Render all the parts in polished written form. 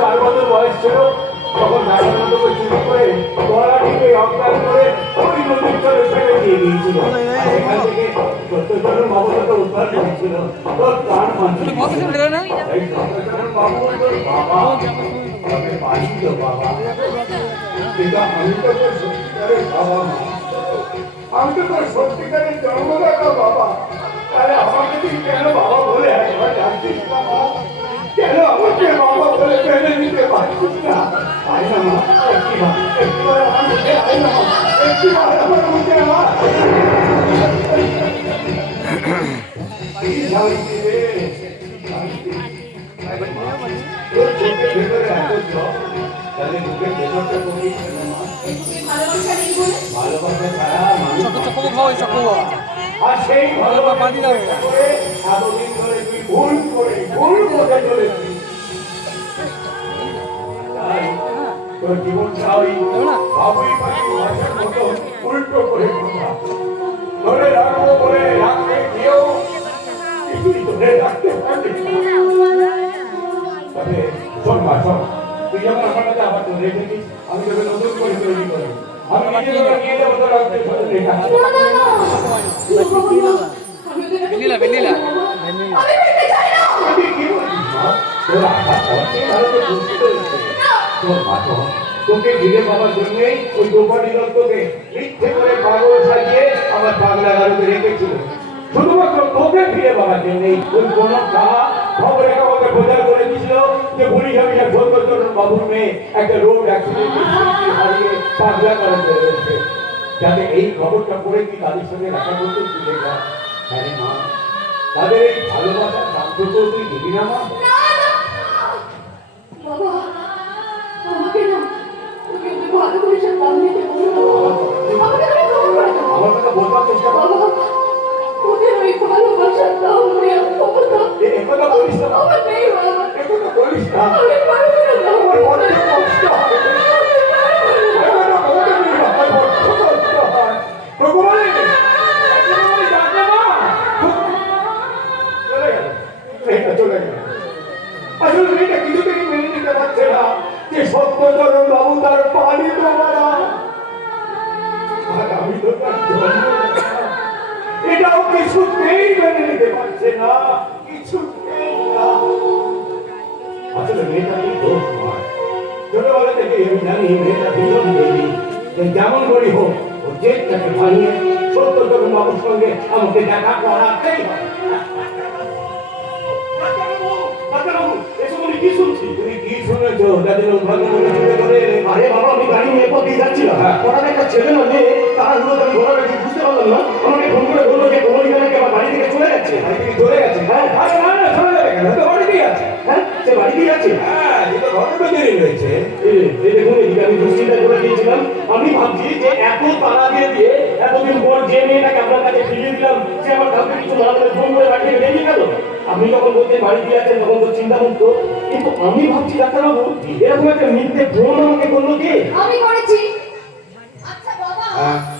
4 বছর বয়স ছিল তখন নারায়ণকে চুরি করে গলা টিপে অজ্ঞান করে ওই নদীর চলে ফেলে দিয়ে দিয়েছিল। সেখান থেকে সত্যচরণ বাবু তো উদ্ধার করেছিল, তোর প্রাণ বাঁচিয়েছিল। এই সত্যচরণ বাবু তোর বাবা, তবে বাঁচিল বাবা। কিন্তু আমি তো তোর সত্যিকারের বাবা মা, আমি তো তোর সত্যিকারের জন্মদাতা বাবা। তাহলে আমাকে তুই কেন বাবা বলে একবার ডাকছিস না মা? কেন আমাকে বাবা বলে মেনে নিতে পারছিস না? আয় না মা, একটিবার আমার মুখে আয় না মা, একটিবার আমার মুখে মা। তোর চোখের ভেতরে এত জল, তাহলে মুখের ভেতরটা কমিয়ে না মা। ভালোবাসা ছাড়া মানুষ আর সেই ভালোবাসা করে এতদিন ধরে তুই ভুল করে চলেছিস। তোর জীবনটা ওই বাবুই পাখির ভাষার মতো উল্টো করে ধরে রাখবো বলে রাখতে গিয়েও কিছুই ধরে রাখতে পারবি না। তবে শোন মা, শোন, তুই যখন আমার কাছে আবার তো রেখেছিস, আমি তোকে নতুন করে তৈরি করি। আমি নিজে তোকে নিয়ে যাবো তোর রাখতে রেখা। তোকে ঘিরে পাওয়ার জন্যই ওই গোপালী দত্তকে ইচ্ছে করে পাগল সাজিয়ে আমার পাগলা গাড়িতে রেখেছিল। শুধুমাত্র তোকে ফিরে পাওয়ার জন্যই ওই কোন খবরের কাগজে প্রচার করে দিয়েছিল যে পুলিশ অফিসার সত্যচরণ বাবুর মেয়ে একটা রোড অ্যাক্সিডেন্টে হারিয়ে পাগলা গাড়িতে রয়েছে, যাতে এই খবরটা পড়ে কি তাদের সঙ্গে দেখা করতে চলে যায়। হ্যাঁ মা, তাদের এই ভালোবাসার দাম্পত্য তুই দিবি না মা? আমার কথা বলবার চেষ্টা করো। একথা বলিস না, একথা বলিস না, আমার অনেক কষ্ট হয়, চলে গেল। আসলে মেয়েটা কিছুতেই মেনে নিতে পারছে না যে সত্যচরণ বাবু তার পানি বাবা, আর আমি তো তার জন্মদাতা। এটাও কিছুতেই মেনে নিতে পারছে না, কিছুতেই না। আসলে মেয়েটা কি দোষ নয়, ছোটবেলা থেকে আমি জানি মেয়েটা ভীষণ দেবী, যেমন করি হোক ও জেদটাকে ভাঙিয়ে সত্যচরণ বাবুর সঙ্গে আমাকে দেখা করাতেই হয়। কি শুনছি? তুমি কি শুনেছো? যাদের আরে বাবা, আমি গাড়ি নিয়ে পথে যাচ্ছিলাম, ওরা একটা ছেলে না মেয়ে, তারা হলো আমি ঘোড়া ঠিক বুঝতে পারলাম না, আমাকে ফোন করে বললো যে কমলিকানাকে আমার বাড়ি থেকে চলে যাচ্ছে। বাড়ি থেকে চলে গেছে? হ্যাঁ। আরে না না, চলে যাবে কেন? তো বাড়িতেই আছে। হ্যাঁ, সে বাড়িতেই আছে। হ্যাঁ, এটা ঘটনা দেরি হয়েছে। এই দেখুন, এদিকে আমি দুশ্চিন্তা করে দিয়েছিলাম। আমি ভাবছি যে এত তাড়া দিয়ে এতদিন পর যে মেয়েটাকে আপনার কাছে ফিরিয়ে দিলাম, সে আমার কাউকে কিছু না বলে ফোন করে পাঠিয়ে বেরিয়ে গেল। আপনি যখন বলতে বাড়ি দিয়ে আছেন তখন তো চিন্তা মুক্ত, কিন্তু আমি ভাবছি ডাক্তারবাবু এরকম একটা মিথ্যে ফোন আমাকে করলো কে? আমি করেছি। আচ্ছা বাবা,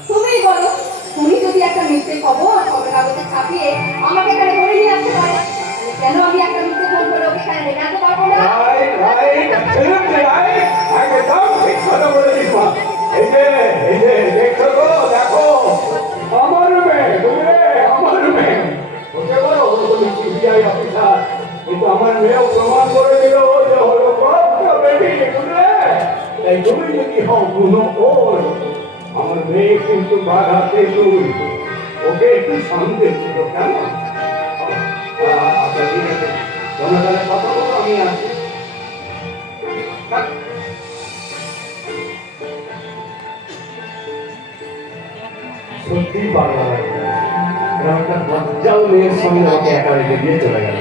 তুমি বলো, তুমি যদি একটা মিথ্যে খবর কাগজে ছাপিয়ে আমাকে এখানে ধরে নিয়ে আসতে পারো, কেন আমি একটা মিথ্যে ফোন করে ওকে এখানে রেখে আনতে পারবো না? দেখো দেখো, আমার মেয়ে, আমার মেয়ে, ওকে বলো সিবিআই অফিসার, কিন্তু আমার মেয়েও প্রমাণ করে দিল যে হলো বেটি, বুঝলে? তাই তুমি যদি হও কোনো ওর, আমার মেয়ে কিন্তু বাধাতে তুই, ওকে একটু সন্দেহ ছিল কেন? আচ্ছা ঠিক আছে, তোমরা তাহলে কথা বলো, আমি আসি। সত্যি বাংলা একটা লজ্জাও মেয়ের সঙ্গে আমাকে একা রেখে দিয়ে চলে গেল।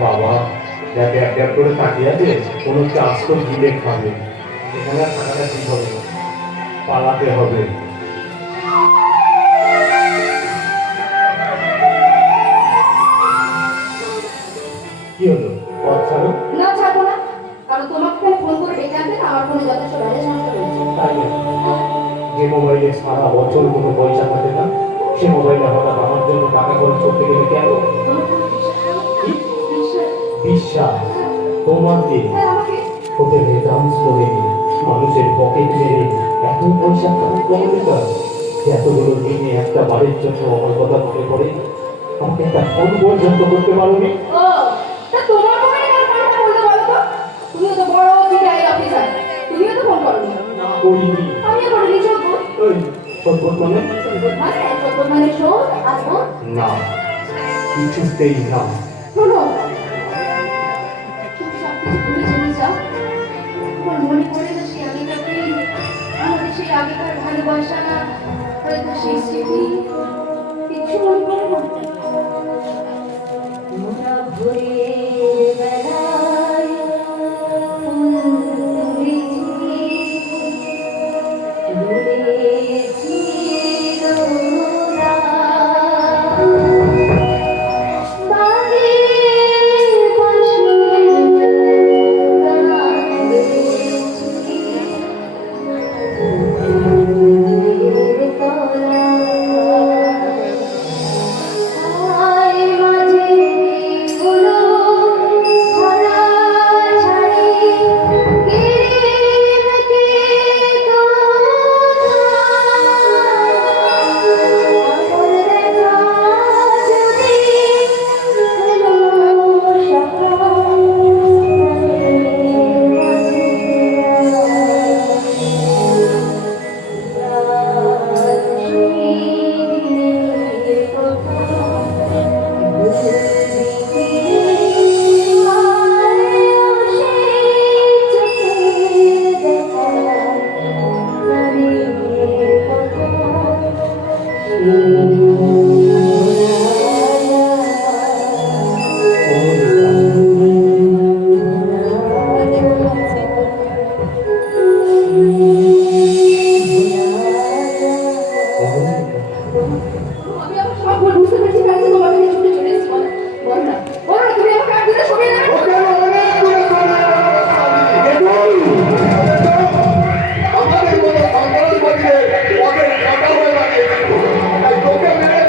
বাবা যাকে এক করে তাকিয়ে আছে, কোনো চাষ তো গিলে খাবে, এখানে আর থাকাটা ঠিক হবে না, পালাতে হবে। কি হলো, পথ ছাড়ো? না, ছাড়বো না, কারণ তোমাকে ফোন করে ডেকে আনতে আমার ফোনে যথেষ্ট ব্যালেন্স নষ্ট হয়েছে। তাই যে মোবাইলে সারা বছর কোনো পয়সা থাকে না, সে মোবাইলে হঠাৎ আমার জন্য টাকা খরচ করতে গেলে কেন? বিশ্বাস তোমাকে? হোটেলে ডান্স করে মানুষের পকেট মেরে এত পয়সা খরচ কমাতে চায়। এতগুলো দিনে একটা বাড়ির জন্য আমার কথা মনে পড়ে। আমাকে একটা ফোন পর্যন্ত করতে পারোনি। ও, তা তোমার ফোনে কেন ফোনটা করতে বলো তো? তুমিও তো বড় সিবিআই অফিসার, তুমিও তো ফোন করো না করিনি। আমিও করিনি। সত্যি ওই সত্যি মানে? সত্য মানে শোন আজমা, না, কিছুতেই না। শোনো, তুমি সব কিছু ভুলে চলে যাও। আমার মনে পড়ে না সেই আগেকার দিন, আমাদের সেই আগেকার ভালোবাসা, হয়তো সেই স্মৃতি কিছু মনে পড়ে না। মোরা ভোরের বেলায় ফুল তুলেছি, তুলেছিল না। বাগের বাঁশির গান গেয়েছি, ফুলের তলায়। হায় মাঝে হলো ধরা ছাড়ি, গিরিমকে আমল দেখা যদি হলো সফল, মনের মাঝে আমি আমার সব ভুল বুঝতে পেরেছি, তাই তো তোমার কাছে ছুটে চলে এসেছি। বলো না, বলো না, তুমি আমাকে একদিনে সরিয়ে দেবে? আমাদের মতো সন্ত্রাস করলে ওদের কথা হয়ে লাগে। তাই তোকে মেরে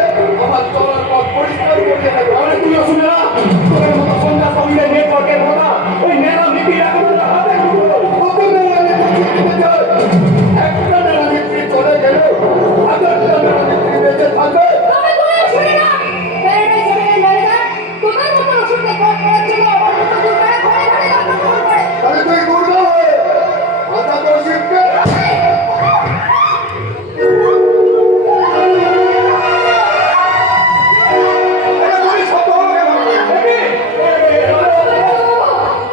আমার চলার পথ পরিষ্কার করে দেবে। আরে তুইও শুনে না, তোদের মতো সন্ধ্যা সঙ্গে নেটওয়ার্কের কথা ওই নেড়া মিটি এখন হাতে গুলো তোকে মেরে আমি দিতে চাই। একটা নেড়া মিটি চলে গেল, হাজারটা নেড়া মিটি বেঁচে থাকবে। তুমি শুনে না, প্যারাডাইস হোটেলের ম্যানেজার তোমার মতো ওষুধে কট করার জন্য আমার মতো দুর্গারা ঘরে ঘরে দখল করে। তাহলে তুই দুর্গা হয়ে মাথা তোর শিখবে।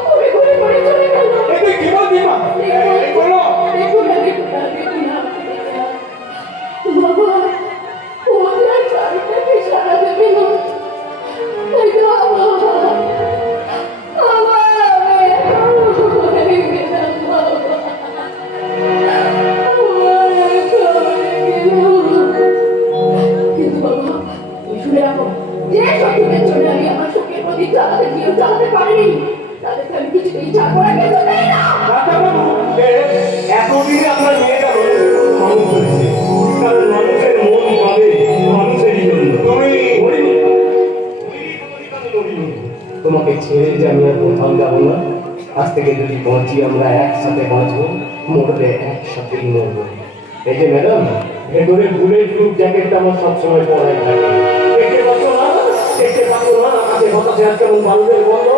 তুমি ঘুরে ঘুরে চলে গেল। দেখুন না, বাবা, ওদের গাড়িটাকে সারা দেবে না। তাই তো আমার গেলাম বাবা, কিন্তু বাবা, তুমি শুনে রাখো, যে শত্রুদের জন্য আমি আমার সুখের প্রদীপ জ্বালাতে গিয়েও জ্বালাতে পারিনি, তাদেরকে আমি কিছুতেই ছাড়বো না, কিন্তু দেই না। এতদিনে আপনার মেয়েটা মানুষ হয়েছে, কারণ মানুষের মন পাবে মানুষেরই জন্য। তোমাকে ছেড়ে যে আমি আর কোথাও যাবো না। আজ থেকে যদি বাঁচি আমরা একসাথে বাঁচবো, মরলে একসাথেই মরবো। এই যে ম্যাডাম, ভেতরে বুলেট প্রুফ জ্যাকেটটা আমার সবসময় পরাই থাকে। দেখতে পাচ্ছ না, দেখতে পাচ্ছ না আকাশে বাতাসে আজ কেমন বালুদের বন্ধ।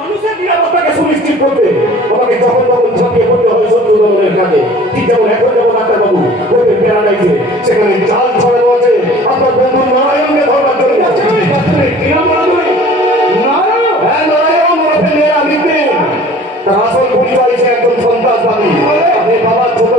মানুষের নিরাপত্তাকে সুনিশ্চিত করতে আমাকে যখন তখন ঝাঁপিয়ে পড়তে হবে শত্রু দমনের কাজে। ঠিক যেমন এখন যেমন ডাক্তারবাবু হোটেল প্যারাডাইসে সেখানে জাল ছড়ানো আছে আপনার বন্ধু নারায়ণকে ধরবার জন্য। হ্যাঁ, নারায়ণ ওরফে নেড়া মিত্তির। তার আসল পরিচয় সে একজন সন্ত্রাসবাদী। তাদের বাবার ছোট